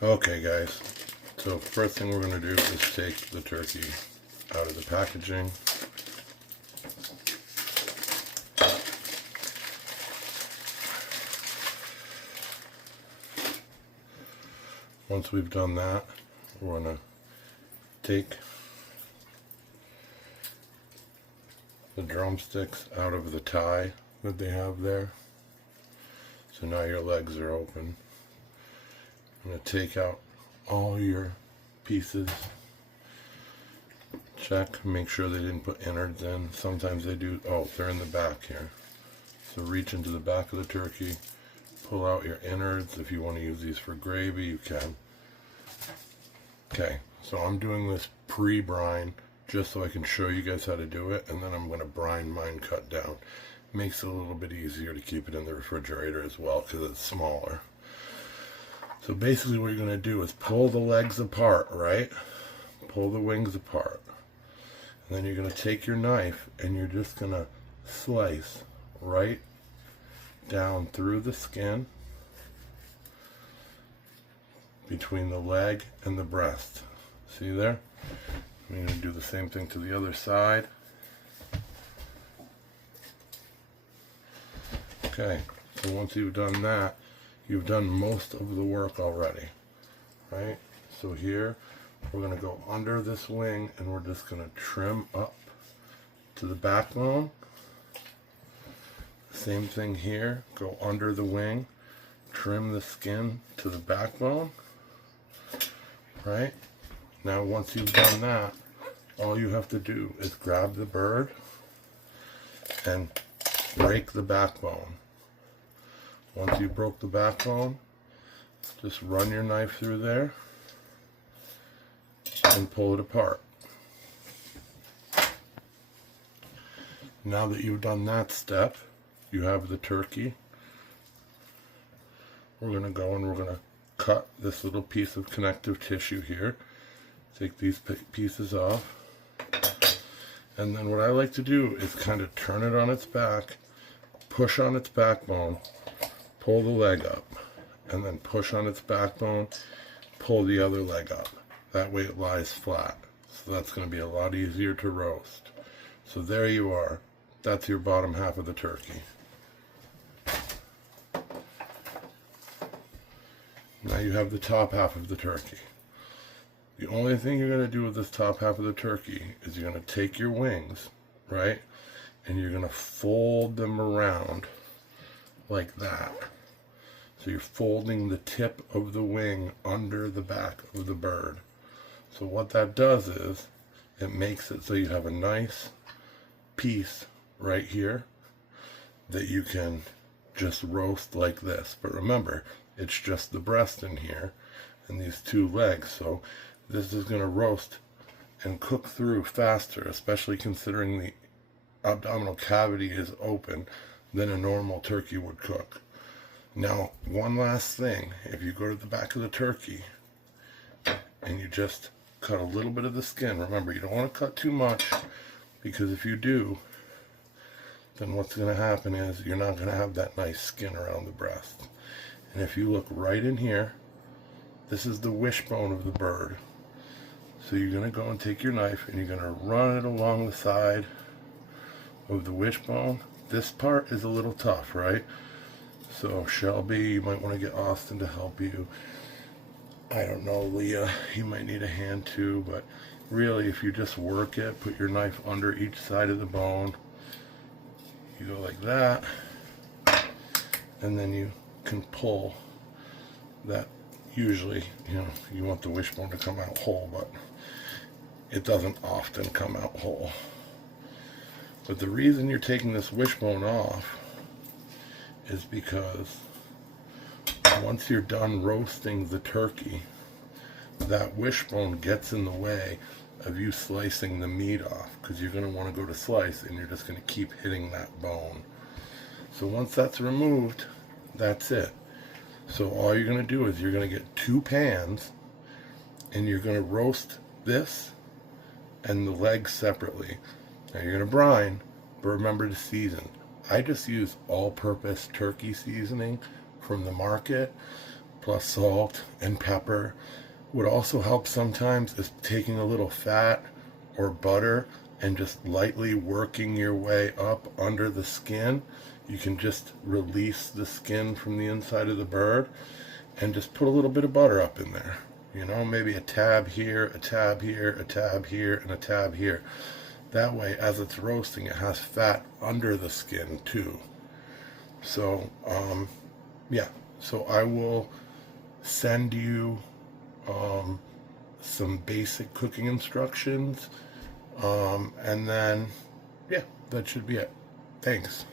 Okay guys, so first thing we're going to do is take the turkey out of the packaging. Once we've done that, we're going to take the drumsticks out of the tie that they have there. So now your legs are open. I'm going to take out all your pieces. Check, make sure they didn't put innards in. Sometimes they do. Oh, they're in the back here. So reach into the back of the turkey, pull out your innards. If you want to use these for gravy, you can. Okay, so I'm doing this pre-brine just so I can show you guys how to do it, and then I'm going to brine mine cut down. Makes it a little bit easier to keep it in the refrigerator as well because it's smaller. So basically what you're going to do is pull the legs apart, right? Pull the wings apart. And then you're going to take your knife and you're just going to slice right down through the skin between the leg and the breast. See there? I'm going to do the same thing to the other side. Okay, so once you've done that, you've done most of the work already, right? So here, we're going to go under this wing and we're just going to trim up to the backbone. Same thing here, go under the wing, trim the skin to the backbone, right? Now once you've done that, all you have to do is grab the bird and break the backbone. Once you broke the backbone, just run your knife through there and pull it apart. Now that you've done that step, you have the turkey. We're going to go and we're going to cut this little piece of connective tissue here. Take these pieces off. And then what I like to do is kind of turn it on its back, push on its backbone, pull the leg up, and then push on its backbone, pull the other leg up. That way it lies flat. So that's going to be a lot easier to roast. So there you are. That's your bottom half of the turkey. Now you have the top half of the turkey. The only thing you're going to do with this top half of the turkey is you're going to take your wings, right? And you're going to fold them around like that. So you're folding the tip of the wing under the back of the bird. So what that does is it makes it so you have a nice piece right here that you can just roast like this. But remember, it's just the breast in here and these two legs. So this is going to roast and cook through faster, especially considering the abdominal cavity is open than a normal turkey would cook. Now, one last thing, if you go to the back of the turkey and you just cut a little bit of the skin, remember you don't want to cut too much, because if you do, then what's going to happen is you're not going to have that nice skin around the breast. And if you look right in here, this is the wishbone of the bird. So you're going to go and take your knife and you're going to run it along the side of the wishbone. This part is a little tough, right? So Shelby, you might want to get Austin to help you. I don't know, Leah, you might need a hand too, but really if you just work it, put your knife under each side of the bone. You go like that, and then you can pull that. Usually, you want the wishbone to come out whole, but it doesn't often come out whole. But the reason you're taking this wishbone off is because once you're done roasting the turkey, that wishbone gets in the way of you slicing the meat off, because you're going to want to go to slice and you're just going to keep hitting that bone. So once that's removed, that's it. So all you're going to do is you're going to get 2 pans and you're going to roast this and the legs separately. Now you're going to brine, but remember to season. I just use all-purpose turkey seasoning from the market. plus salt and pepper. What also helps sometimes is taking a little fat or butter and just lightly working your way up under the skin. You can just release the skin from the inside of the bird and just put a little bit of butter up in there. You know, maybe a tab here, a tab here, a tab here, and a tab here. That way, as it's roasting, it has fat under the skin too. So, yeah. So I will send you some basic cooking instructions, and then, yeah, that should be it. Thanks.